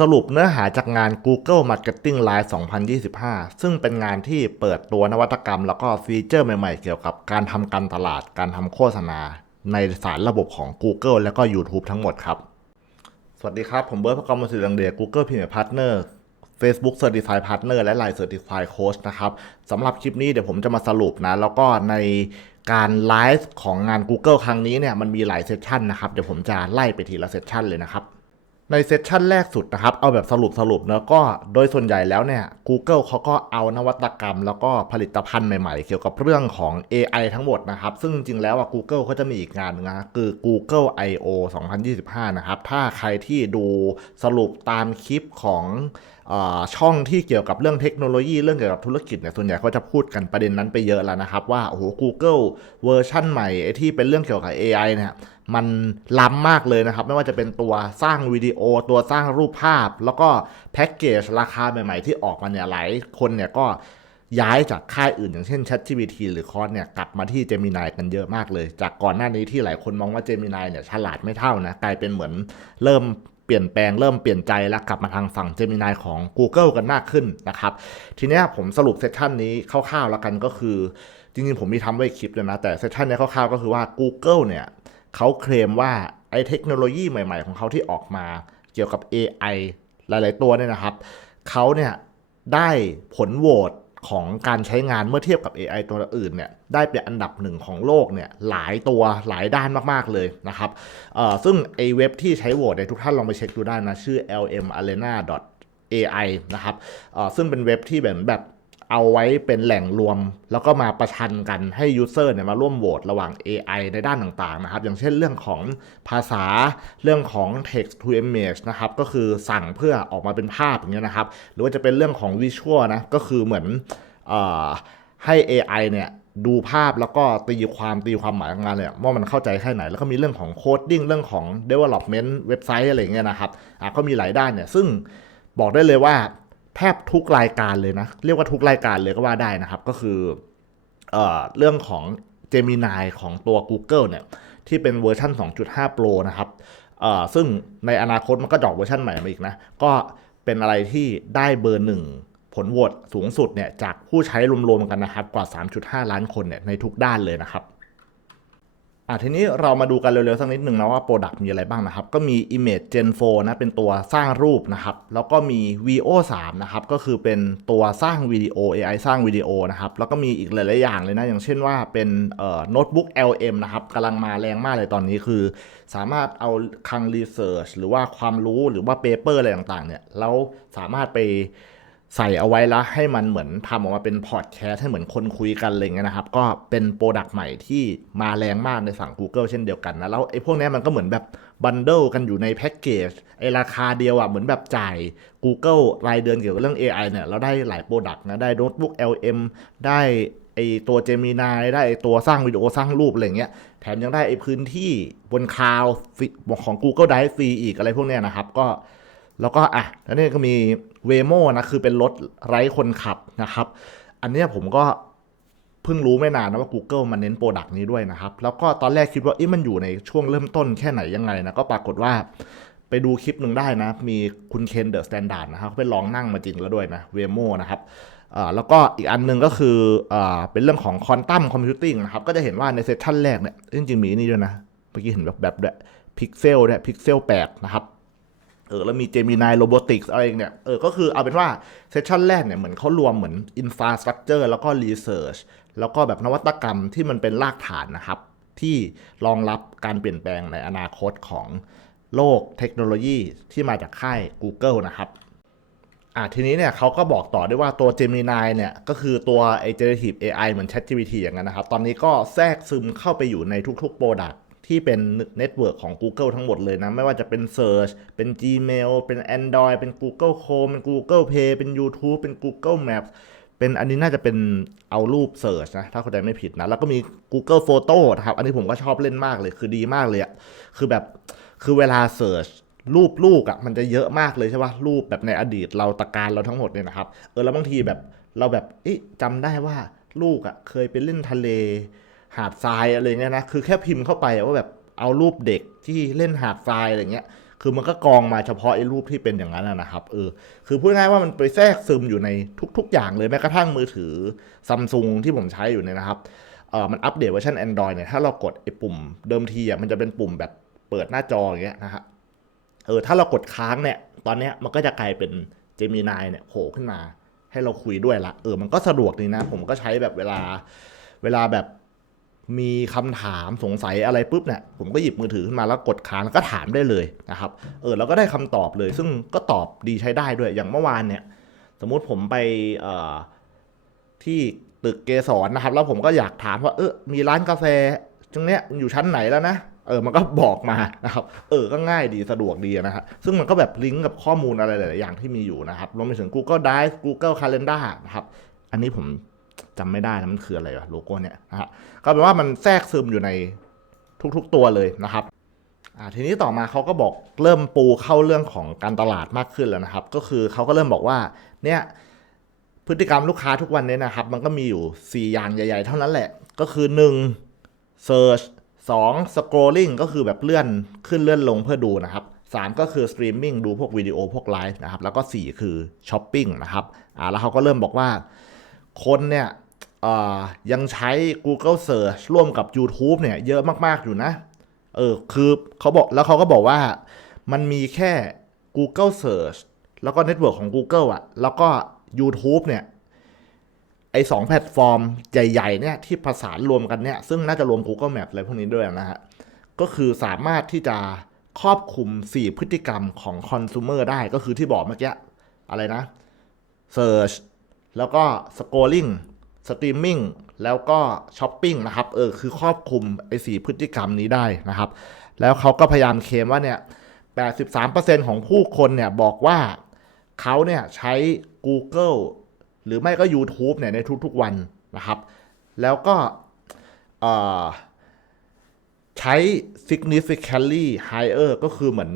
สรุปเนื้อหาจากงาน Google Marketing Live 2025 ซึ่งเป็นงานที่เปิดตัวนวัตกรรม แล้วก็ฟีเจอร์ใหม่ๆ เกี่ยวกับการทำการตลาด การทำโฆษณา ในสารระบบของ Google และก็ YouTube ทั้งหมดครับ สวัสดีครับ ผมเบิร์ตพกรมศิลังเดีย Google Premier Partner Facebook Certified Partner และ Line Certified Coach นะครับสำหรับคลิปนี้เดี๋ยวผมจะมาสรุปนะ แล้วก็ในการไลฟ์ของงาน Google ครั้งนี้เนี่ยมันมีหลายเซสชันนะครับ เดี๋ยวผมจะไล่ไปทีละเซสชันเลยนะครับ ในเซสชันแรกสุดนะครับ เอาแบบสรุปสรุปเนอะก็โดยส่วนใหญ่แล้วเนี่ย Google เขาก็เอานวัตกรรม แล้วก็ผลิตภัณฑ์ใหม่ๆ เกี่ยวกับเรื่องของ AI ทั้งหมดนะครับ ซึ่งจริงๆแล้วอะ Google เขาจะมีอีกงานหนึงนะคือ Google I/O 2025 นะครับ ถ้าใครที่ดูสรุปตามคลิปของ ช่องที่เกี่ยวกับเรื่องเทคโนโลยีเรื่องเกี่ยวกับธุรกิจเนี่ยส่วนใหญ่เขาจะพูดกันประเด็นนั้นไปเยอะแล้วนะครับ ว่าโอ้โห Google เวอร์ชั่นใหม่ไอ้ที่เป็นเรื่องเกี่ยวกับ AI เนี่ยมันล้ำมากเลยนะครับ ไม่ว่าจะเป็นตัวสร้างวิดีโอตัวสร้างรูปภาพ แล้วก็แพ็กเกจราคาใหม่ๆ ที่ออกมาเนี่ยหลายคนเนี่ยก็ย้ายจากค่ายอื่นอย่างเช่น ChatGPT หรือ c o d เนี่ยกลับมาที่ Gemini กันเยอะมากเลย จากก่อนหน้านี้ที่หลายคนมองว่า Gemini เนี่ยฉลาดไม่เท่านะกลายเป็นเหมือนเริ่ม เปลี่ยนแปลงเริ่มเปลี่ยนใจแล้วกลับมาทางฝั่ง Gemini ของ Google กันมากขึ้นนะครับ ทีนี้ผมสรุปเซสชันนี้คร่าวๆแล้วกันก็คือ จริงๆ ผมมีทำไว้คลิปเลยนะ แต่เซสชันนี้คร่าวๆก็คือว่า Google เนี่ยเขาเคลมว่าไอ้เทคโนโลยีใหม่ๆ ของเขาที่ออกมาเกี่ยวกับ AI หลายๆตัวเนี่ยนะครับเขาเนี่ยได้ผลโหวต ของการใช้งานเมื่อเทียบกับ AI ตัวอื่นเนี่ยได้เป็นอันดับหนึ่งของโลกเนี่ยหลายตัวหลายด้านมากๆเลยนะครับซึ่งไอเว็บที่ใช้โหวตเนี่ยทุกท่านลองไปเช็คดูได้นะ ชื่อ lmarena.ai นะครับซึ่งเป็นเว็บที่แบบแบบ เอาไว้เป็นแหล่งรวม แล้วก็มาประชันกันให้ยูเซอร์เนี่ยมาร่วมโหวตระหว่าง AI ในด้านต่างๆนะครับ อย่างเช่นเรื่องของภาษาเรื่องของ text to image นะครับ ก็คือสั่งเพื่อออกมาเป็นภาพอย่างเงี้ยนะครับ หรือว่าจะเป็นเรื่องของ visual นะ ก็คือเหมือนอให้ AI เนี่ยดูภาพแล้วก็ตีความตีความหมายของงานเนี่ยว่ามันเข้าใจแค่ไหน แล้วก็มีเรื่องของโคดดิ้งเรื่องของ development เว็บไซต์อะไรเงี้ยนะครับอะก็มีหลายด้านเนี่ยซึ่งบอกได้เลยว่า แทบทุกรายการเลยนะ เรียกว่าทุกรายการเลยก็ว่าได้นะครับ ก็คือเอ่อเรื่องของ Gemini ของตัว Google เนี่ย ที่เป็นเวอร์ชัน2.5 Pro นะครับเอ่อซึ่งในอนาคตมันก็จะออกเวอร์ชันใหม่มาอีกนะ ก็เป็นอะไรที่ได้เบอร์หนึ่งผลโหวตสูงสุดเนี่ยจากผู้ใช้รวมๆกันนะครับกว่า 3.5 ล้านคนเนี่ยในทุกด้านเลยนะครับ อะทีนี้เรามาดูกันเร็วๆสักนิดหนึ่งนะว่าโปรดักต์มีอะไรบ้างนะครับ ก็มี Image Gen 4นะเป็นตัวสร้างรูปนะครับ แล้วก็มี VO 3นะครับก็คือเป็นตัวสร้างวิดีโอ AI สร้างวิดีโอนะครับ แล้วก็มีอีกหลายๆอย่างเลยนะ อย่างเช่นว่าเป็นเอ่อโน้ตบุ๊ก LM นะครับกำลังมาแรงมากเลยตอนนี้คือ สามารถเอาคลังรีเสิร์ชหรือว่าความรู้หรือว่าเปเปอร์อะไรต่างๆเนี่ยแล้วสามารถไป ใส่เอาไว้แล้วให้มันเหมือนทำออกมาเป็นพอดแคสต์ให้เหมือนคนคุยกันอะไรเงี้ยนะครับ ก็เป็นโปรดักต์ใหม่ที่มาแรงมากในฝั่ง Google เช่นเดียวกันนะ แล้วไอ้พวกนี้มันก็เหมือนแบบบันเดิลกันอยู่ในแพ็กเกจไอ้ราคาเดียวอะเหมือนแบบจ่าย Google รายเดือนเกี่ยวกับเรื่อง AI เนี่ยเราได้หลายโปรดักต์นะได้โน้ตบุ๊ก LM ได้ไอตัว Gemini ได้ไอตัวสร้างวิดีโอสร้างรูปอะไรเงี้ยแถมยังได้ไอพื้นที่บนคลาวด์ของ Google Drive ฟรีอีกอะไรพวกเนี้ยนะครับก็ แล้วก็อะแล้วนี่ก็มี Waymo นะคือเป็นรถไร้คนขับนะครับ อันนี้ผมก็เพิ่งรู้ไม่นานนะว่า Google มันเน้นโปรดักต์นี้ด้วยนะครับ แล้วก็ตอนแรกคิดว่าอ๊ะมันอยู่ในช่วงเริ่มต้นแค่ไหนยังไงนะก็ปรากฏว่าไปดูคลิปหนึ่งได้นะ มีคุณเคนเดอะสแตนดาร์ดนะครับเขาไปลองนั่งมาจริงแล้วด้วยนะ Waymo นะครับแล้วก็อีกอันหนึ่งก็คืออเป็นเรื่องของคอนตัมคอมพิวติ้งนะครับ ก็จะเห็นว่าในเซสชั่นแรกเนี่ยจริงๆมีนี่ด้วยนะ เมื่อกี้เห็นแบบแบบด้วยพิกเซลเนี่ยพิกเซลแปดนะครับ ออแล้วมี Gemini Robotics อะไรเนี่ยเออก็คือเอาเป็นว่าเซสชันแรกเนี่ยเหมือนเขารวมเหมือน Infrastructure แล้วก็ Research แล้วก็แบบนวัตกรรมที่มันเป็นรากฐานนะครับ ที่รองรับการเปลี่ยนแปลงในอนาคตของโลกเทคโนโลยีที่มาจากค่าย Google นะครับอะทีนี้เนี่ยเขาก็บอกต่อด้วยว่าตัว Gemini เนี่ย ก็คือตัว generative AI เหมือน ChatGPT อย่างนั้นนะครับ ตอนนี้ก็แทรกซึมเข้าไปอยู่ในทุกๆ Product ที่เป็นเน็ตเวิร์กของ Google ทั้งหมดเลยนะ ไม่ว่าจะเป็น Search เป็น Gmail เป็น Android เป็น Google Chrome เป็น Google Play เป็น YouTube เป็น Google Maps เป็นอันนี้น่าจะเป็นเอารูป Search นะ ถ้าเข้าใจไม่ผิดนะ แล้วก็มี Google Photo นะครับ อันนี้ผมก็ชอบเล่นมากเลยคือดีมากเลยอะคือแบบคือเวลา Search รูปลูกอะ่ะมันจะเยอะมากเลยใช่ปะรูปแบบในอดีตเราตะการเราทั้งหมดเนี่ยนะครับ เออแล้วบางทีแบบเราแบบเอ๊ะจำได้ว่าลูกอะ่ะเคยไปเล่นทะเล หาดทรายอะไรเงี้ยนะคือแค่พิมพ์เข้าไปว่าแบบเอารูปเด็กที่เล่นหาดทรายอะไรเงี้ยคือมันก็กรองมาเฉพาะไอ้รูปที่เป็นอย่างนั้นนะครับเออคือพูดง่ายว่ามันไปแทรกซึมอยู่ในทุก ๆ อย่างเลยแม้กระทั่งมือถือซัมซุงที่ผมใช้อยู่เนี่ยนะครับเออมันอัปเดตเวอร์ชัน Android เนี่ยถ้าเรากดไอ้ปุ่มเดิมทีอะมันจะเป็นปุ่มแบบเปิดหน้าจออย่างเงี้ยนะฮะเออถ้าเรากดค้างเนี่ยตอนเนี้ยมันก็จะกลายเป็น Gemini เนี่ยโผล่ขึ้นมาให้เราคุยด้วยละเออมันก็สะดวกดีนะ ผมก็ใช้แบบเวลาเวลาแบบ มีคำถามสงสัยอะไรปุ๊บเนี่ยผมก็หยิบมือถือขึ้นมาแล้วกดค้างแล้วก็ถามได้เลยนะครับเออแล้วก็ได้คำตอบเลย ซึ่งก็ตอบดีใช้ได้ด้วยอย่างเมื่อวานเนี่ย สมมุติผมไปที่ตึกเกสรนะครับ แล้วผมก็อยากถามว่าเออมีร้านกาแฟตรงเนี้ยอยู่ชั้นไหนแล้วนะเออมันก็บอกมานะครับเออก็ง่ายดีสะดวกดีนะฮะซึ่งมันก็แบบลิงก์กับข้อมูลอะไรหลาย ๆ อย่างที่มีอยู่นะครับรวมไปถึง Google Drive Google Calendar นะครับ อันนี้ผม จำไม่ได้นะมันคืออะไรวะโลโก้เนี่ยนะฮะก็แปลว่ามันแทรกซึมอยู่ในทุกๆตัวเลยนะครับอ่าทีนี้ต่อมาเขาก็บอกเริ่มปูเข้าเรื่องของการตลาดมากขึ้นแล้วนะครับ ก็คือเขาก็เริ่มบอกว่าเนี่ยพฤติกรรมลูกค้าทุกวันนี้นะครับ มันก็มีอยู่ 4 อย่างใหญ่ ๆ เท่านั้นแหละ ก็คือ 1 Search 2 Scrolling ก็คือแบบเลื่อนขึ้นเลื่อนลงเพื่อดูนะครับ 3 ก็คือ Streaming ดูพวกวิดีโอพวกไลฟ์นะครับ แล้วก็ 4 คือ Shopping นะครับอ่าแล้วเขาก็เริ่มบอกว่า คนเนี่ยยังใช้ Google Search ร่วมกับ YouTube เนี่ยเยอะมาก ๆ อยู่นะ เออ คือเขาบอก แล้วเขาก็บอกว่า มันมีแค่ Google Search แล้วก็เน็ตเวิร์กของ Google อะแล้วก็ YouTube เนี่ย ไอสองแพลตฟอร์มใหญ่ ๆ เนี่ย ที่ผสานรวมกันเนี่ย ซึ่งน่าจะรวม Google Map อะไรพวกนี้ด้วยนะฮะ ก็คือสามารถที่จะครอบคลุม 4 พฤติกรรมของคอน sumer ได้ ก็คือที่บอกเมื่อกี้ อะไรนะ Search แล้วก็ Scrolling Streaming แล้วก็ Shopping นะครับเออคือครอบคลุมไอ้สี่พฤติกรรมนี้ได้นะครับ แล้วเขาก็พยายามเคลมว่าเนี่ย 83%ของผู้คนเนี่ยบอกว่าเขาเนี่ยใช้ Google หรือไม่ก็ YouTube เนี่ยในทุกๆวันนะครับ แล้วก็เออใช้ significantly higher ก็คือเหมือน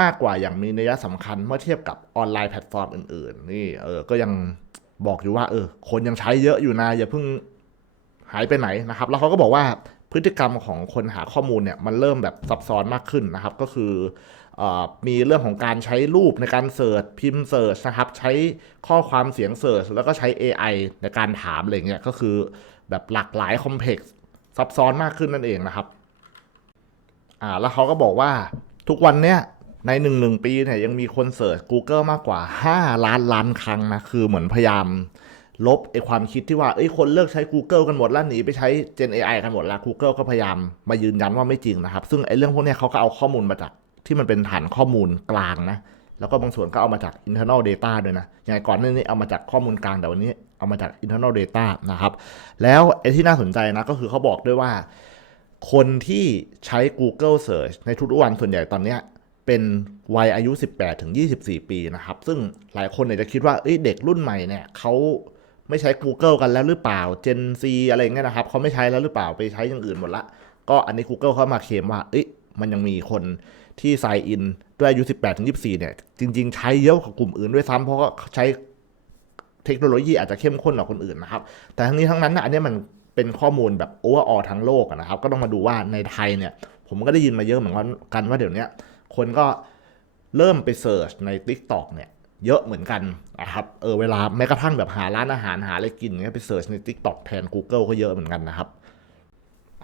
มากกว่าอย่างมีนัยสำคัญเมื่อเทียบกับออนไลน์แพลตฟอร์มอื่น ๆ นี่เออก็ยัง บอกอยู่ว่าเออคนยังใช้เยอะอยู่นะอย่าเพิ่งหายไปไหนนะครับ แล้วเขาก็บอกว่าพฤติกรรมของคนหาข้อมูลเนี่ยมันเริ่มแบบซับซ้อนมากขึ้นนะครับ ก็คืออมีเรื่องของการใช้รูปในการเสิร์ชพิมพ์เสิร์ชนะครับ ใช้ข้อความเสียงเสิร์ชแล้วก็ใช้ AI ในการถามอะไรเงี้ยก็คือแบบหลากหลายคอมเพล็กซ์ซับซ้อนมากขึ้นนั่นเองนะครับอ่าแล้วเขาก็บอกว่าทุกวันเนี้ย ในหนึ่งหนึ่งปีเนี่ยยังมีคนเสิร์ช Google มากกว่า 5 ล้านล้านครั้งนะ คือเหมือนพยายามลบไอความคิดที่ว่าเอ้ยคนเลิกใช้ Google กันหมดแล้วหนีไปใช้ Gen AI กันหมดแล้ว Google ก็พยายามมายืนยันว่าไม่จริงนะครับ ซึ่งไอเรื่องพวกนี้เขาก็เอาข้อมูลมาจากที่มันเป็นฐานข้อมูลกลางนะ แล้วก็บางส่วนก็เอามาจาก internal data ด้วยนะ อย่างก่อนหน้านี้เอามาจากข้อมูลกลางแต่วันนี้เอามาจาก internal data นะครับ แล้วไอ้ที่น่าสนใจนะก็คือเขาบอกด้วยว่า คนที่ใช้ Google Search ในทุกวันส่วนใหญ่ตอนเนี้ย เป็นวัยอายุ 18ถึง24 ปีนะครับ ซึ่งหลายคนเนี่ยจะคิดว่าเเด็กรุ่นใหม่เนี่ยเขาไม่ใช้ Google กันแล้วหรือเปล่า Gen Z อะไรเงี้ยนะครับเขาไม่ใช้แล้วหรือเปล่าไปใช้อย่างอื่นหมดละ ก็อันนี้ Google เขามาเคลมว่าเอ้ยมันยังมีคนที่ sign in ด้วยอายุ 18ถึง24 เนี่ย จริง ๆ ใช้เยอะกว่ากลุ่มอื่นด้วยซ้ำเพราะก็ใช้เทคโนโลยีอาจจะเข้มข้นกว่าคนอื่นนะครับ แต่ทั้งนี้ทั้งนั้นนะอันนี้มันเป็นข้อมูลแบบโอเวอร์ออทั้งโลกนะครับ ก็ต้องมาดูว่าในไทยเนี่ย ผมก็ได้ยินมาเยอะเหมือนกันว่าเดี๋ยวนี้ คนก็เริ่มไปเสิร์ชใน Tik t o อกเนี่ยเยอะเหมือนกันนะครับเออเวลาแม้กระทั่งแบบหาร้านอาหารหาอะไรกินเนี่ยไปเสิร์ชใน Tik t o อกแทน Google ก็เยอะเหมือนกันนะครับ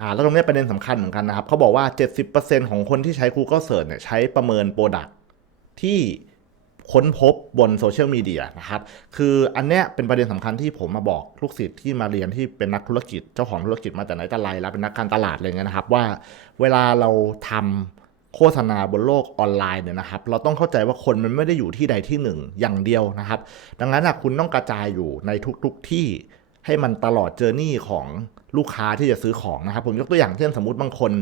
อ่าแล้วตรงนี้ประเด็นสำคัญเหมือนกันนะครับเขาบอกว่า 70%ของคนที่ใช้ Google Search เนี่ยใช้ประเมินโปรดักที่ค้นพบบนโซเชียลมีเดียนะครับ คืออันเนี้ยเป็นประเด็นสำคัญที่ผมมาบอกลูกศิษย์ที่มาเรียนที่เป็นนักธุรกิจเจ้าของธุรกิจมาแต่ไหนแต่ไรแล้วเป็นนักการตลาดอะไรเงี้ยนะครับ ว่าเวลาเราทำ โฆษณาบนโลกออนไลน์เนี่ยนะครับ เราต้องเข้าใจว่าคนมันไม่ได้อยู่ที่ใดที่หนึ่งอย่างเดียวนะครับ ดังนั้นนะคุณต้องกระจายอยู่ในทุกๆที่ให้มันตลอดเจอร์นี่ของลูกค้าที่จะซื้อของนะครับ ผมยกตัวอย่างเช่นสมมติบางคน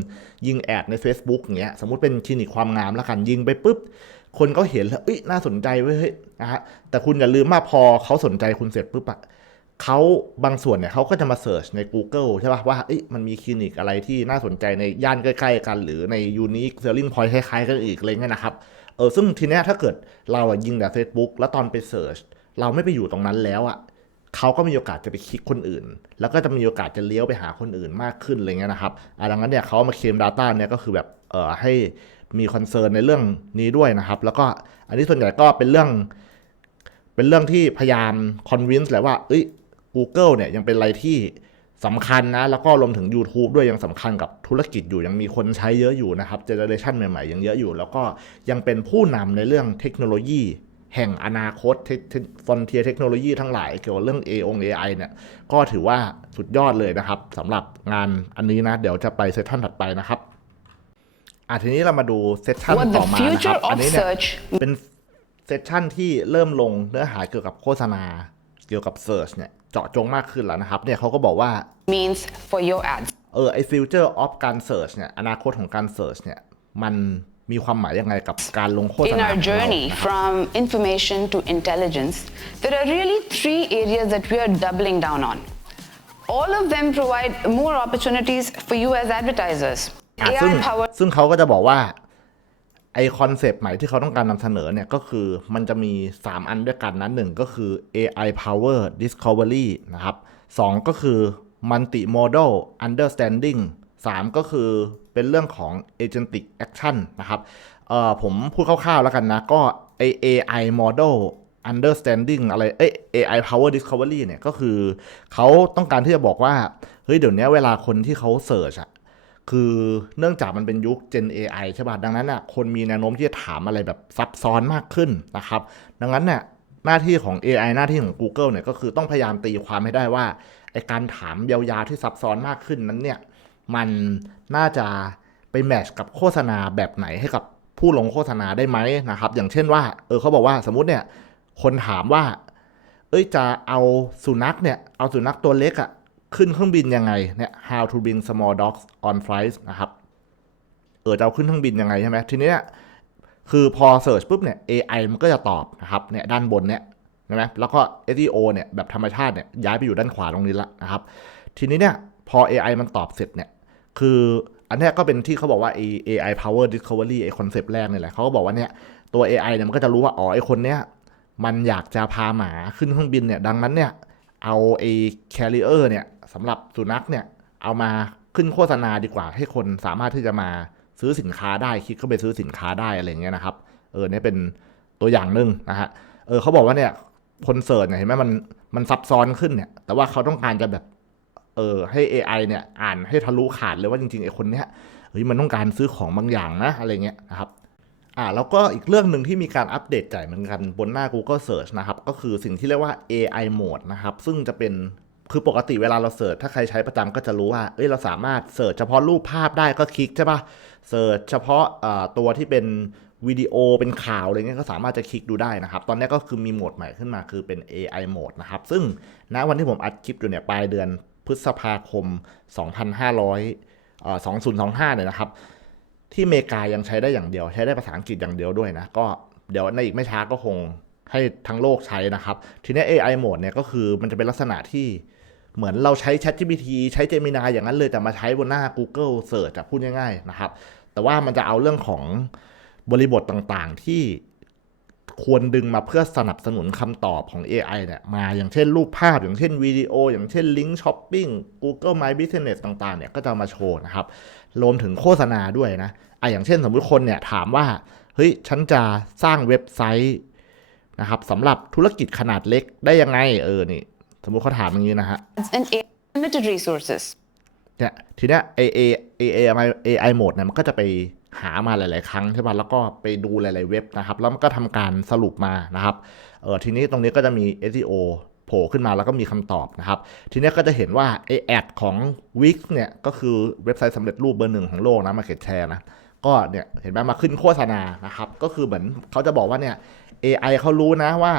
ยิงแอดใน Facebook เงี้ยสมมติเป็นคลินิกความงามแล้วกันยิงไปปุ๊บ คนก็เห็นแล้วเอ้ยน่าสนใจเว้ยเฮ้ยนะฮะแต่คุณอย่าลืมว่าพอเขาสนใจคุณเสร็จปุ๊บอะ เขาบางส่วนเนี่ยเขาก็จะมาเสิร์ชใน Google ใช่ป่ะว่ามันมีคลินิกอะไรที่น่าสนใจในย่านใกล้ๆกัน หรือใน Unique Selling Point คล้ายๆกันอีกอะไรเงี้ยนะครับเออซึ่งทีเนี้ยถ้าเกิดเราอะยิงแต่ Facebook แล้วตอนไปเสิร์ชเราไม่ไปอยู่ตรงนั้นแล้วอะเขาก็มีโอกาสจะไปคลิกคนอื่น แล้วก็จะมีโอกาสจะเลี้ยวไปหาคนอื่นมากขึ้นอะไรเงี้ยนะครับอะดังนั้นเนี่ยเขามาเคลม Data เนี่ยก็คือแบบเออให้มีคอนเซิร์นในเรื่องนี้ด้วยนะครับ แล้วก็อันนี้ส่วนใหญ่ก็เป็นเรื่อง เป็นเรื่องที่พยายามคอนวินส์แหละว่าเอ้ย Google เนี่ยยังเป็นอะไรที่สำคัญนะ แล้วก็รวมถึง YouTube ด้วยยังสำคัญกับธุรกิจอยู่ยังมีคนใช้เยอะอยู่นะครับเจเนอเรชันใหม่ๆ ยังเยอะอยู่ แล้วก็ยังเป็นผู้นำในเรื่องเทคโนโลยีแห่งอนาคตฟอนเทียเทคโนโลยีทั้งหลาย เกี่ยวกับเรื่อง A อง AI เนี่ยก็ถือว่าสุดยอดเลยนะครับสำหรับงานอันนี้นะ เดี๋ยวจะไปเซสชันถัดไปนะครับอะทีนี้เรามาดูเซสชัน What ต่ the อมานะครั future บอัน of นี้เนี่ย search เป็นเซสชันที่เริ่มลงเนื้อหาเกี่ยวกับโฆษณาเกี่ยวกับ Search เนี่ย เจาะจงมากขึ้นแล้วนะครับ เนี่ยเขาก็บอกว่า means for your ads. เออไอฟิวเจอร์ออฟการ Search เนี่ยอนาคตของการ Search เนี่ยมันมีความหมายยังไงกับการลงโฆษ In ณา our ของเรา journey นะครับ from information to intelligence, there are really three areas that we are doubling down on. All of them provide more opportunities for you as advertisers. อะซึ่ง AI powered ซึ่งเขาก็จะบอกว่า ไอคอนเซปต์ใหม่ที่เขาต้องการนำเสนอเนี่ยก็คือมันจะมี 3 อันด้วยกันนะหนึ่งก็คือ AI power discovery นะครับสองก็คือ multimodal understanding 3 ก็คือเป็นเรื่องของ agentic action นะครับเอ่อผมพูดคร่าวๆแล้วกันนะ ก็ไอ AI model understanding อะไรเอ้ย AI power discovery เนี่ยก็คือเขาต้องการที่จะบอกว่า เฮ้ย เดี๋ยวนี้เวลาคนที่เขาเสิร์ชอะ คือเนื่องจากมันเป็นยุค Gen AI ใช่ป่ะดังนั้นน่ะคนมีแนวโน้มที่จะถามอะไรแบบซับซ้อนมากขึ้นนะครับ ดังนั้นเนี่ยหน้าที่ของ AI หน้าที่ของ Google เนี่ยก็คือต้องพยายามตีความให้ได้ว่าไอการถามยาวๆที่ซับซ้อนมากขึ้นนั้นเนี่ยมันน่าจะไปแมทช์กับโฆษณาแบบไหนให้กับผู้ลงโฆษณาได้ไหมนะครับ อย่างเช่นว่าเออเขาบอกว่าสมมติเนี่ยคนถามว่า เอ้ยจะเอาสุนัขเนี่ยเอาสุนัขตัวเล็กอะ ขึ้นเครื่องบินยังไงเนี่ย how to bring small dogs on flights นะครับ เออจะเอาขึ้นเครื่องบินยังไงใช่ไหมทีนี้คือพอเสิร์ชปุ๊บเนี่ย AI มันก็จะตอบนะครับเนี่ยด้านบนเนี่ยใช่ไหมแล้วก็ SEO เนี่ยแบบธรรมชาติเนี่ยย้ายไปอยู่ด้านขวาตรงนี้ละนะครับ ทีนี้เนี่ยพอ AI มันตอบเสร็จเนี่ยคืออันนี้ก็เป็นที่เขาบอกว่า AI power discovery ไอคอนเซปต์แรกเนี่ยแหละเขาก็บอกว่าเนี่ยตัว AI เนี่ยมันก็จะรู้ว่าอ๋อไอคนเนี้ยมันอยากจะพาหมาขึ้นเครื่องบินเนี่ยดังนั้นเนี่ยเอาไอ carrier เนี่ย สำหรับสุนัขเนี่ยเอามาขึ้นโฆษณาดีกว่า ให้คนสามารถที่จะมาซื้อสินค้าได้คลิกเข้าไปซื้อสินค้าได้อะไรเงี้ยนะครับเออเนี่ยเป็นตัวอย่างหนึ่งนะฮะเออเขาบอกว่าเนี่ยคนเสิร์ชเนี่ยเห็นไหมมันมันซับซ้อนขึ้นเนี่ย แต่ว่าเขาต้องการจะแบบเออให้ AI เนี่ยอ่านให้ทะลุขาดเลยว่าจริงๆไอ้คนเนี้ยเฮ้ยมันต้องการซื้อของบางอย่างนะอะไรเงี้ยนะครับอ่าแล้วก็อีกเรื่องหนึ่งที่มีการอัปเดตใหญ่เหมือนกันบนหน้า Google Search นะครับ ก็คือสิ่งที่เรียกว่า AI Mode นะครับ ซึ่งจะเป็น คือปกติเวลาเราเสิร์ชถ้าใครใช้ประจำก็จะรู้ว่า เอ้ยเราสามารถเสิร์ชเฉพาะรูปภาพได้ก็คลิกใช่ปะเสิร์ชเฉพาะตัวที่เป็นวิดีโอเป็นข่าวอะไรเงี้ยก็สามารถจะคลิกดูได้นะครับ ตอนนี้ก็คือมีโหมดใหม่ขึ้นมาคือเป็น AI Mode นะครับ ซึ่งณวันที่ผมอัดคลิปอยู่เนี่ยปลายเดือนพฤษภาคม 2,500เอ่อ2025เนี่ยนะครับ ที่เมกายังใช้ได้อย่างเดียว ใช้ได้ภาษาอังกฤษอย่างเดียวด้วยนะ ก็เดี๋ยวในอีกไม่ช้าก็คงให้ทั้งโลกใช้นะครับ ทีนี้ AI Mode เนี่ยก็คือมันจะเป็นลักษณะที่ เหมือนเราใช้ ChatGPT ใช้ Gemini อย่างนั้นเลยแต่มาใช้บนหน้า Google Search อะพูดง่ายๆนะครับ แต่ว่ามันจะเอาเรื่องของบริบทต่างๆที่ควรดึงมาเพื่อสนับสนุนคำตอบของ AI เนี่ยมาอย่างเช่นรูปภาพ อย่างเช่นวิดีโอ อย่างเช่นลิงก์ช้อปปิ้ง Google My Business ต่างๆเนี่ยก็จะมาโชว์นะครับรวมถึงโฆษณาด้วยนะอะอย่างเช่นสมมุติคนเนี่ยถามว่าเฮ้ยฉันจะสร้างเว็บไซต์นะครับสำหรับธุรกิจขนาดเล็กได้ยังไงเออนี่ สมมุติเขาถามอย่างนี้นะฮะ and AI limited resources. เนี่ยทีเนี้ยไอเอเอเอเอไอโหมดเนี่ยมันก็จะไปหามาหลาย ๆ ครั้งใช่ป่ะแล้วก็ไปดูหลาย ๆ เว็บนะครับ แล้วมันก็ทำการสรุปมานะครับเออทีนี้ตรงนี้ก็จะมี SEO โผล่ขึ้นมาแล้วก็มีคำตอบนะครับ ทีเนี้ยก็จะเห็นว่าไอแอดของ Wix เนี่ยก็คือเว็บไซต์สำเร็จรูปเบอร์หนึ่งของโลกนะ Market Share นะก็เนี่ยเห็นไหมมาขึ้นโฆษณานะครับ ก็คือเหมือนเขาจะบอกว่าเนี่ย AI เขารู้นะว่า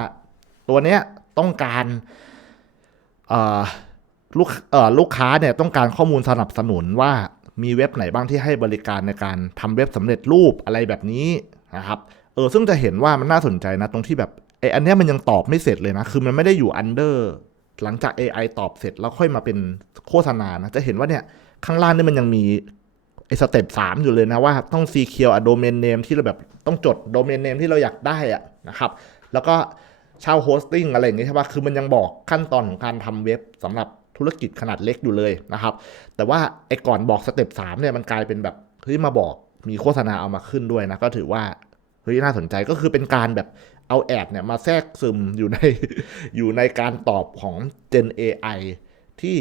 ตัวเนี้ยต้องการเอ่อ ลูกเอ่อลูกค้าเนี่ยต้องการข้อมูลสนับสนุนว่ามีเว็บไหนบ้างที่ให้บริการในการทำเว็บสำเร็จรูปอะไรแบบนี้นะครับ เออซึ่งจะเห็นว่ามันน่าสนใจนะ ตรงที่แบบไออันเนี้ยมันยังตอบไม่เสร็จเลยนะ คือมันไม่ได้อยู่อันเดอร์หลังจาก AI ตอบเสร็จแล้วค่อยมาเป็นโฆษณานะ จะเห็นว่าเนี่ยข้างล่างนี่มันยังมีไอสเต็ปสามอยู่เลยนะว่าต้อง secure อะโดเมนเนมที่เราแบบต้องจดโดเมนเนมที่เราอยากได้อะนะครับ แล้วก็ เช่าโฮสติ้งอะไรอย่างงี้ใช่ปะคือมันยังบอกขั้นตอนของการทำเว็บสำหรับธุรกิจขนาดเล็กอยู่เลยนะครับ แต่ว่าไอ้ก่อนบอกสเต็ปสามเนี่ยมันกลายเป็นแบบเฮ้ยมาบอกมีโฆษณาเอามาขึ้นด้วยนะ ก็ถือว่าเฮ้ยน่าสนใจก็คือเป็นการแบบเอาแอดเนี่ยมาแทรกซึมอยู่ในอยู่ในการตอบของ Gen AI ที่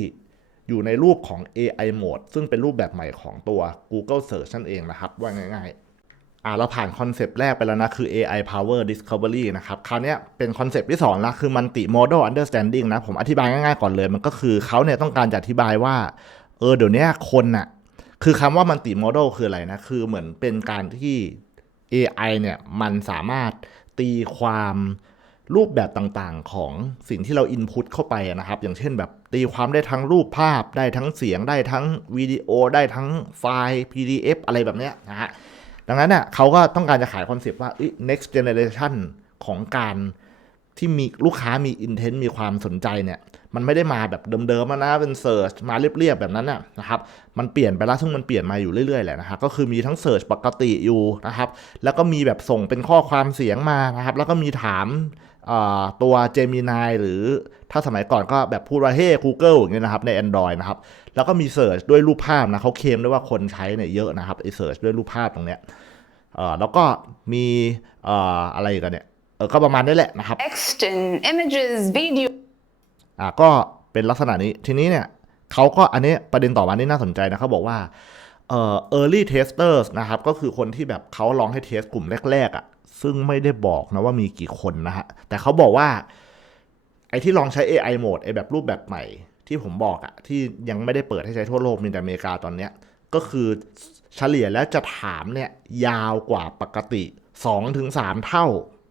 อยู่ในรูปของ AI Mode ซึ่งเป็นรูปแบบใหม่ของตัว Google Search นั่นเองนะครับ ว่าง่ายๆ อ่าเราผ่านคอนเซปต์แรกไปแล้วนะ คือ AI Power Discovery นะครับ คราวนี้เป็นคอนเซปต์ที่สองนะคือ Multi Model Understanding นะ ผมอธิบายง่ายๆก่อนเลย มันก็คือเขาเนี่ยต้องการจะอธิบายว่า เออเดี๋ยวนี้คนน่ะ คือคำว่า Multi Model คืออะไรนะ คือเหมือนเป็นการที่ AI เนี่ย มันสามารถตีความรูปแบบต่างๆ ของสิ่งที่เรา input เข้าไปนะครับ อย่างเช่นแบบตีความได้ทั้งรูปภาพ ได้ทั้งเสียง ได้ทั้งวิดีโอ ได้ทั้งไฟล์ PDF อะไรแบบเนี้ยนะฮะ ดังนั้นเนี่ยเขาก็ต้องการจะขายคอนเซปต์ว่า next generation ของการที่มีลูกค้ามี intent มีความสนใจเนี่ย มันไม่ได้มาแบบเดิมๆนะเป็น search มาเรียบๆแบบนั้นน่ะนะครับ มันเปลี่ยนไปแล้วซึ่งมันเปลี่ยนมาอยู่เรื่อยๆแหละนะครับ ก็คือมีทั้ง search ปกติอยู่นะครับ แล้วก็มีแบบส่งเป็นข้อความเสียงมานะครับ แล้วก็มีถาม เอ่อตัว Gemini หรือถ้าสมัยก่อนก็แบบพูดว่าเฮ้ Google อย่างเงี้ยนะครับใน Android นะครับ แล้วก็มี search ด้วยรูปภาพนะเขาเคลมด้วยว่าคนใช้เนี่ยเยอะนะครับไอ้ search ด้วยรูปภาพตรงเนี้ยเอ่อแล้วก็มีเอ่ออะไรอีกันเนี่ยเออก็ประมาณนี้แหละนะครับ text and images, video. อ่าก็เป็นลักษณะนี้ทีนี้เนี่ยเขาก็อันนี้ประเด็นต่อมานี่น่าสนใจนะเขาบอกว่าเอ่อ early testers นะครับ ก็คือคนที่แบบเขาลองให้เทสกลุ่มแรกๆอะ่ะ ซึ่งไม่ได้บอกนะว่ามีกี่คนนะฮะ แต่เขาบอกว่า ไอ้ที่ลองใช้ AI mode ไอ้แบบรูปแบบใหม่ ที่ผมบอกอะที่ยังไม่ได้เปิดให้ใช้ทั่วโลกมีแต่อเมริกาตอนเนี้ย ก็คือเฉลี่ยแล้วจะถามเนี่ยยาวกว่าปกติ 2-3 เท่า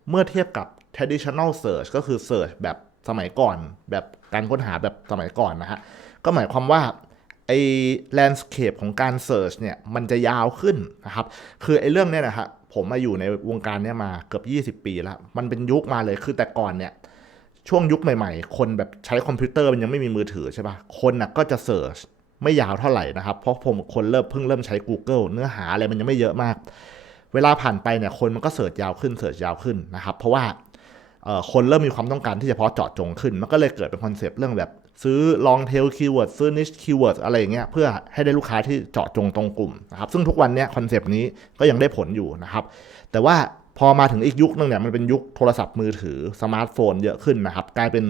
เมื่อเทียบกับ traditional search ก็คือ search แบบสมัยก่อน แบบการค้นหาแบบสมัยก่อนนะฮะ ก็หมายความว่าไอ้ landscape ของการ search เนี่ยมันจะยาวขึ้นนะครับ คือไอ้เรื่องเนี้ยนะฮะ ผมมาอยู่ในวงการเนี้ยมาเกือบ20 ปีแล้ว มันเป็นยุคมาเลยคือแต่ก่อนเนี่ยช่วงยุคใหม่ๆ คนแบบใช้คอมพิวเตอร์มันยังไม่มีมือถือใช่ปะ่ะคนน่ะก็จะเสิร์ชไม่ยาวเท่าไหร่นะครับ เพราะผมคนเริ่มเพิ่งเริ่มใช้ Google เนื้อหาอะไรมันยังไม่เยอะมาก เวลาผ่านไปเนี่ยคนมันก็เสิร์ชยาวขึ้นเสิร์ชยาวขึ้นนะครับ เพราะว่าคนเริ่มมีความต้องการที่เฉพาะเจาะจงขึ้น มันก็เลยเกิดเป็นคอนเซปต์เรื่องแบบ ซื้อ long tail keyword ซื้อ niche keyword อะไรอย่างเงี้ยเพื่อให้ได้ลูกค้าที่เจาะจงตรงกลุ่มนะครับซึ่งทุกวันเนี้ยคอนเซปต์นี้ก็ยังได้ผลอยู่นะครับ แต่ว่าพอมาถึงอีกยุคนึงเนี่ยมันเป็นยุคโทรศัพท์มือถือสมาร์ทโฟนเยอะขึ้นนะครับ กลายเป็น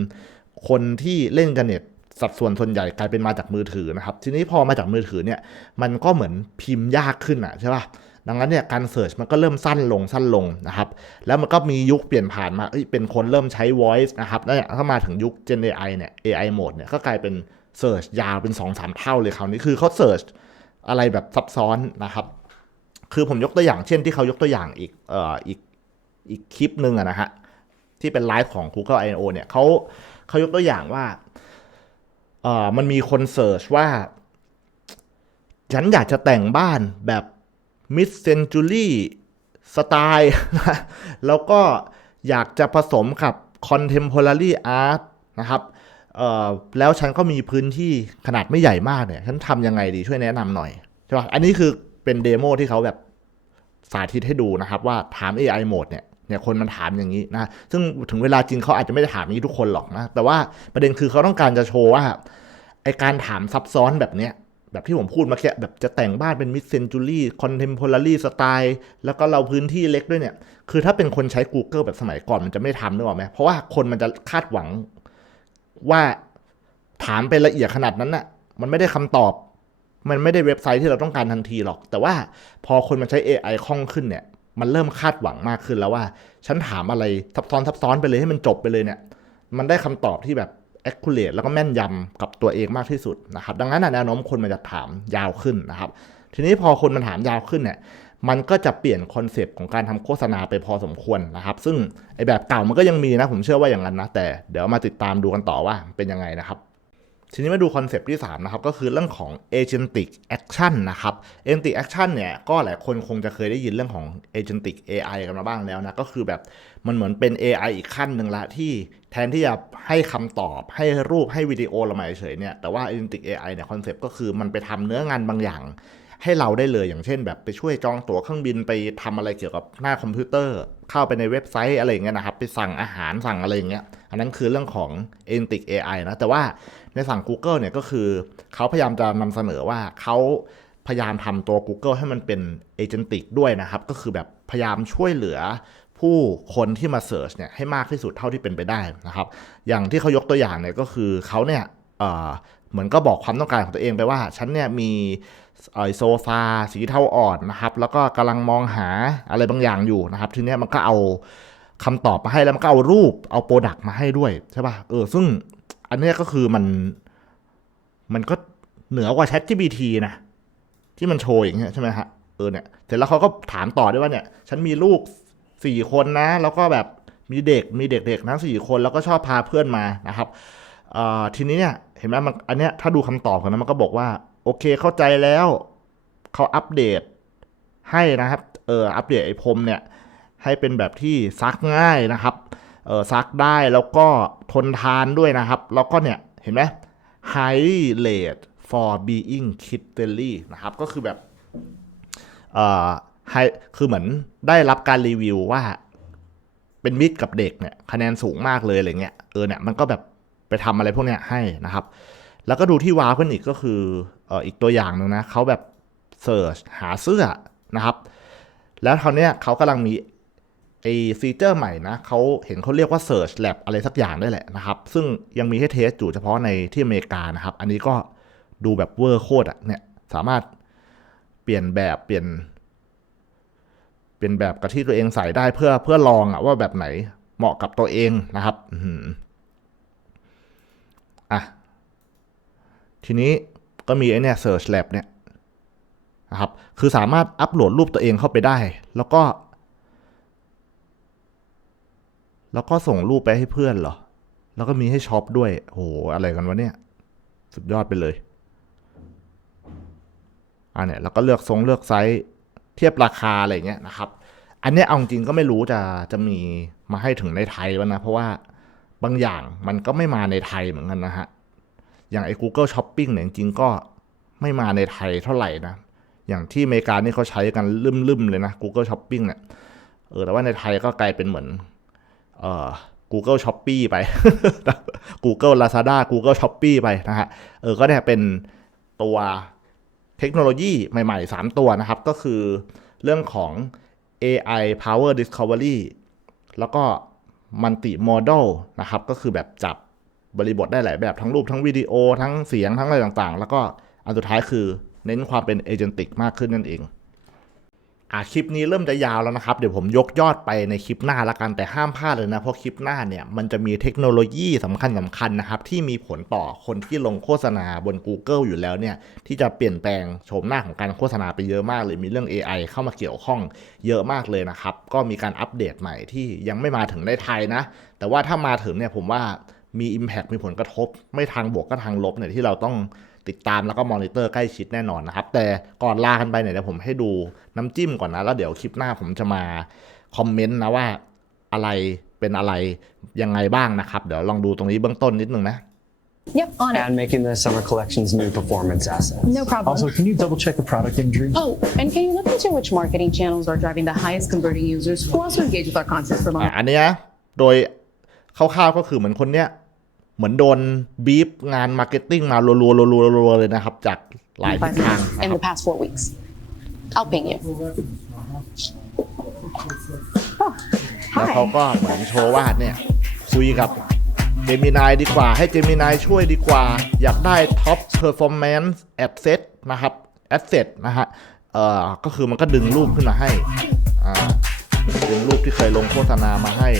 คนที่เล่นกันเน็ตสัดส่วนส่วนใหญ่กลายเป็นมาจากมือถือนะครับ ทีนี้พอมาจากมือถือเนี่ยมันก็เหมือนพิมพ์ยากขึ้นอะใช่ป่ะ ดังนั้นเนี่ยการเสิร์ชมันก็เริ่มสั้นลงสั้นลงนะครับ แล้วมันก็มียุคเปลี่ยนผ่านมาเอ้ยเป็นคนเริ่มใช้ voice นะครับแล้วเนี่ยถ้ามาถึงยุค Gen AI เนี่ย AI mode เนี่ยก็กลายเป็นเสิร์ชยาวเป็น2-3เท่าเลยคราวนี้คือเขาเสิร์ชอะไรแบบซับซ้อนนะครับ คือผมยกตัวอย่างเช่นที่เขายกตัวอย่างอีกเอ่ออีกอีกคลิปหนึ่งนะฮะที่เป็นไลฟ์ของ Google I/O เนี่ยเขาเขายกตัวอย่างว่าเอ่อมันมีคนเสิร์ชว่า ฉันอยากจะแต่งบ้านแบบ mid century สไตล์นะแล้วก็อยากจะผสมกับ contemporary art นะครับแล้วฉันก็มีพื้นที่ขนาดไม่ใหญ่มากเนี่ย ฉันทำยังไงดีช่วยแนะนำหน่อยใช่ป่ะอันนี้คือเป็นเดโมที่เขาแบบสาธิตให้ดูนะครับว่าถาม AI mode เนี่ยเนี่ยคนมันถามอย่างนี้นะ ซึ่งถึงเวลาจริงเขาอาจจะไม่ได้ถามอย่างนี้ทุกคนหรอกนะ แต่ว่าประเด็นคือเขาต้องการจะโชว์ว่าไอการถามซับซ้อนแบบเนี้ย แบบที่ผมพูดมื่อกี้แบบจะแต่งบ้านเป็นมิดเซนจูรี่คอนเทมพอรารี่สไตล์แล้วก็เราพื้นที่เล็กด้วยเนี่ย คือถ้าเป็นคนใช้ Google แบบสมัยก่อนมันจะไม่ทำนึกออกไหมเพราะว่าคนมันจะคาดหวังว่าถามไปละเอียดขนาดนั้นน่ะ มันไม่ได้คำตอบ มันไม่ได้เว็บไซต์ที่เราต้องการทันทีหรอก แต่ว่าพอคนมันใช้ AI คล่องขึ้นเนี่ย มันเริ่มคาดหวังมากขึ้นแล้วว่า ฉันถามอะไรซับซ้อนซับซ้อนไปเลยให้มันจบไปเลยเนี่ย มันได้คำตอบที่แบบ accurate แล้วก็แม่นยำกับตัวเองมากที่สุดนะครับ ดังนั้นแนวโน้มคนมันจะถามยาวขึ้นนะครับ ทีนี้พอคนมันถามยาวขึ้นเนี่ยมันก็จะเปลี่ยนคอนเซปต์ของการทำโฆษณาไปพอสมควรนะครับ ซึ่งไอแบบเก่ามันก็ยังมีนะ ผมเชื่อว่าอย่างนั้นนะ แต่เดี๋ยวมาติดตามดูกันต่อว่าเป็นยังไงนะครับ ทีนี้มาดูคอนเซปต์ที่ 3 นะครับ ก็คือเรื่องของ agentic action นะครับ agentic action เนี่ยก็หลายคนคงจะเคยได้ยินเรื่องของ agentic AI กันมาบ้างแล้วนะ ก็คือแบบ มันเหมือนเป็น AI อีกขั้นหนึ่งละที่แทนที่จะให้คำตอบให้รูปให้วิดีโอเรามาเฉยๆเนี่ยแต่ว่า agentic AI เนี่ยคอนเซปต์ก็คือมันไปทำเนื้องานบางอย่างให้เราได้เลยอย่างเช่น แบบไปช่วยจองตั๋วเครื่องบินไปทำอะไรเกี่ยวกับหน้าคอมพิวเตอร์ เข้าไปในเว็บไซต์อะไรอย่างเงี้ยนะครับ ไปสั่งอาหารสั่งอะไรอย่างเงี้ยอันนั้นคือเรื่องของ agentic AI นะ แต่ว่าในฝั่ง Google เนี่ยก็คือ เขาพยายามจะนำเสนอว่าเขาพยายามทำตัว Google ให้มันเป็นเอเจนติกด้วยนะครับ ก็คือแบบพยายามช่วยเหลือ ผู้คนที่มาเสิร์ชเนี่ยให้มากที่สุดเท่าที่เป็นไปได้นะครับ อย่างที่เขายกตัวอย่างเนี่ยก็คือเขาเนี่ยเหมือนก็บอกความต้องการของตัวเองไปว่า ฉันเนี่ยมีโซฟาสีเทาอ่อนนะครับ แล้วก็กำลังมองหาอะไรบางอย่างอยู่นะครับ ทีเนี้ยมันก็เอาคำตอบมาให้แล้วมันก็เอารูปเอาโปรดักต์มาให้ด้วยใช่ป่ะเออซึ่งอันนี้ก็คือมันมันก็เหนือกว่า Chat GPT นะที่มันโชว์อย่างเงี้ยใช่ไหมฮะเออเนี่ยเสร็จแล้วเขาก็ถามต่อด้วยว่าเนี่ย ฉันมีลูก สี่คนนะ แล้วก็แบบมีเด็กมีเด็กๆนะสี่คนแล้วก็ชอบพาเพื่อนมานะครับทีนี้เนี่ยเห็นไหมมันอันเนี้ยถ้าดูคำตอบของมันมันก็บอกว่า โอเคเข้าใจแล้วเขาอัปเดตให้นะครับเอออัปเดตไอ้พรมเนี่ยให้เป็นแบบที่ซักง่ายนะครับเออซักได้แล้วก็ทนทานด้วยนะครับ แล้วก็เนี่ยเห็นไหม highly rate for being kidly นะครับ ก็คือแบบเอ่อ high คือเหมือนได้รับการรีวิวว่า เป็นมิตรกับเด็กเนี่ยคะแนนสูงมากเลยอะไรเงี้ยเออเนี่ยมันก็แบบไปทำอะไรพวกเนี้ยให้นะครับ แล้วก็ดูที่ว้าวขึ้นอีกก็คือเอ่ออีกตัวอย่างหนึ่งนะเขาแบบเสิร์ชหาเสื้อนะครับ แล้วคราวเนี้ยเขากำลังมีไอฟีเจอร์ใหม่นะเขาเห็นเขาเรียกว่า Search Lab อะไรสักอย่างด้วยแหละนะครับ ซึ่งยังมีให้เทสอยู่เฉพาะในที่อเมริกานะครับ อันนี้ก็ดูแบบเวอร์โคตรอะเนี่ยสามารถเปลี่ยนแบบเปลี่ยน เปลี่ยนแบบกับที่ตัวเองใส่ได้เพื่อเพื่อลองอะว่าแบบไหนเหมาะกับตัวเองนะครับอะทีนี้ก็มีไอเนี่ย Search Lab เนี่ยนะครับ คือสามารถอัปโหลดรูปตัวเองเข้าไปได้ แล้วก็ แล้วก็ส่งรูปไปให้เพื่อนเหรอ แล้วก็มีให้ช็อปด้วยโหอะไรกันวะเนี่ย สุดยอดไปเลยอ่าเนี่ย แล้วก็เลือกทรงเลือกไซส์ เทียบราคาอะไรเงี้ยนะครับ อันนี้เอาจริงก็ไม่รู้จะจะมีมาให้ถึงในไทยแล้วนะ เพราะว่าบางอย่างมันก็ไม่มาในไทยเหมือนกันนะฮะ อย่างไอ้ Google Shopping เนี่ยจริงก็ไม่มาในไทยเท่าไหร่นะ อย่างที่อเมริกานี่เขาใช้กันลืมๆเลยนะ Google Shopping เนี่ย เออ แต่ว่าในไทยก็กลายเป็นเหมือน เอ่อ Google Shopee ไป Google Lazada Google Shopee ไปนะฮะ เออ ก็เนี่ยเป็นตัว เทคโนโลยีใหม่ ๆ 3 ตัวนะครับ ก็คือเรื่องของ AI Power Discovery แล้วก็ Multi Model นะครับ ก็คือแบบจับบริบทได้หลายแบบทั้งรูปทั้งวิดีโอทั้งเสียงทั้งอะไรต่างๆ แล้วก็อันสุดท้ายคือเน้นความเป็นเอเจนติกมากขึ้นนั่นเอง อะคลิปนี้เริ่มจะยาวแล้วนะครับ เดี๋ยวผมยกยอดไปในคลิปหน้าละกันแต่ห้ามพลาดเลยนะ เพราะคลิปหน้าเนี่ยมันจะมีเทคโนโลยีสำคัญสำคัญนะครับ ที่มีผลต่อคนที่ลงโฆษณาบน Google อยู่แล้วเนี่ย ที่จะเปลี่ยนแปลงโฉมหน้าของการโฆษณาไปเยอะมากเลยมีเรื่อง AI เข้ามาเกี่ยวข้องเยอะมากเลยนะครับ ก็มีการอัปเดตใหม่ที่ยังไม่มาถึงในไทยนะ แต่ว่าถ้ามาถึงเนี่ยผมว่ามี Impact มีผลกระทบ ไม่ทางบวกก็ทางลบเนี่ยที่เราต้อง ติดตามแล้วก็มอนิเตอร์ใกล้ชิดแน่นอนนะครับ แต่ก่อนลากันไปเนี่ยเดี๋ยวผมให้ดูน้ำจิ้มก่อนนะ แล้วเดี๋ยวคลิปหน้าผมจะมาคอมเมนต์นะว่าอะไรเป็นอะไรยังไงบ้างนะครับ เดี๋ยวลองดูตรงนี้เบื้องต้นนิดนึงนะ Yep, on it. and making the summer collection's new performance assets. No problem. Also, can you double check the product imagery? Oh, and can you look into which marketing channels are driving the highest converting users who also engage with our content for อะ money? อันเนี้ยโดยคร่าวๆก็คือเหมือนคนเนี้ย เหมือนโดนบีฟงานมาร์เก็ตติ้งมารัวๆรัวๆรัวๆเลยนะครับ จากหลายทิศทางนะ in ครั the บ past four weeks. I'll ping you. แล้วเขาก็เหมือนโชว์ว่าเนี่ยคุยกับเจมินายดีกว่า ให้เจมินายช่วยดีกว่า อยากได้ท็อปเพอร์ฟอร์แมนซ์แอดเซตนะครับแอดเซตนะฮะเอ่อก็คือมันก็ดึงรูปขึ้นมาให้อ่าดึงรูปที่เคยลงโฆษณามาให้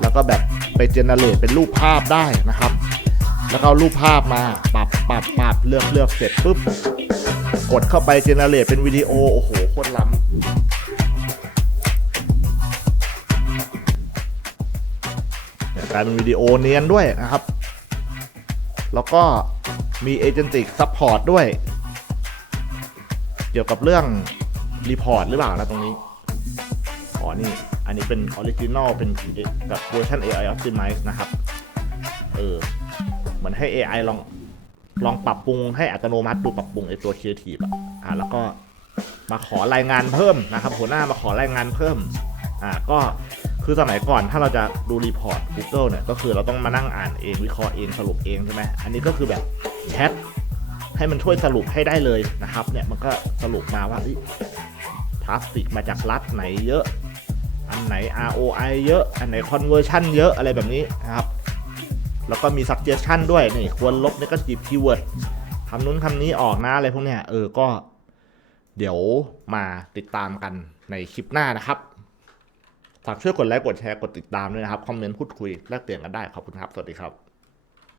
แล้วก็แบบ ไปเจเนเรตเป็นรูปภาพได้นะครับ แล้วก็เอารูปภาพมาปรับปรับปรับเลือกเลือกเสร็จปุ๊บกดเข้าไปเจเนเรตเป็นวิดีโอโอ้โหโคตรล้ำกลายเป็นวิดีโอเนียนด้วยนะครับ แล้วก็มีเอเจนติกซัพพอร์ตด้วย เกี่ยวกับเรื่องรีพอร์ตหรือเปล่านะตรงนี้อ๋อนี่ นนี้เป็นออริจินอลเป็นกับเวอร์ชัน AI Optimize นะครับ เออ เหมือนให้ AI ลองลองปรับปรุงให้อัตโนมัติดูปรับปรุงไอตัว Creative อะอ่าแล้วก็มาขอรายงานเพิ่มนะครับ หัวหน้ามาขอรายงานเพิ่ม อ่าก็คือสมัยก่อนถ้าเราจะดูรีพอร์ต Google เนี่ยก็คือเราต้องมานั่งอ่านเองวิเคราะห์เองสรุปเองใช่ไหมอันนี้ก็คือแบบแชทให้มันช่วยสรุปให้ได้เลยนะครับ เนี่ยมันก็สรุปมาว่าเอ้ยพลาสติกมาจากรัฐไหนเยอะ อันไหน ROI เยอะ อันไหน conversion เยอะอะไรแบบนี้นะครับ แล้วก็มี suggestion ด้วยนี่ควรลบ negative keyword คำนู้นคำนี้ออกนะอะไรพวกเนี้ยเออก็เดี๋ยวมาติดตามกันในคลิปหน้านะครับ ฝากช่วยกดไลค์กดแชร์กดติดตามด้วยนะครับ คอมเมนต์พูดคุยแลกเปลี่ยนกันได้ขอบคุณครับ สวัสดีครับ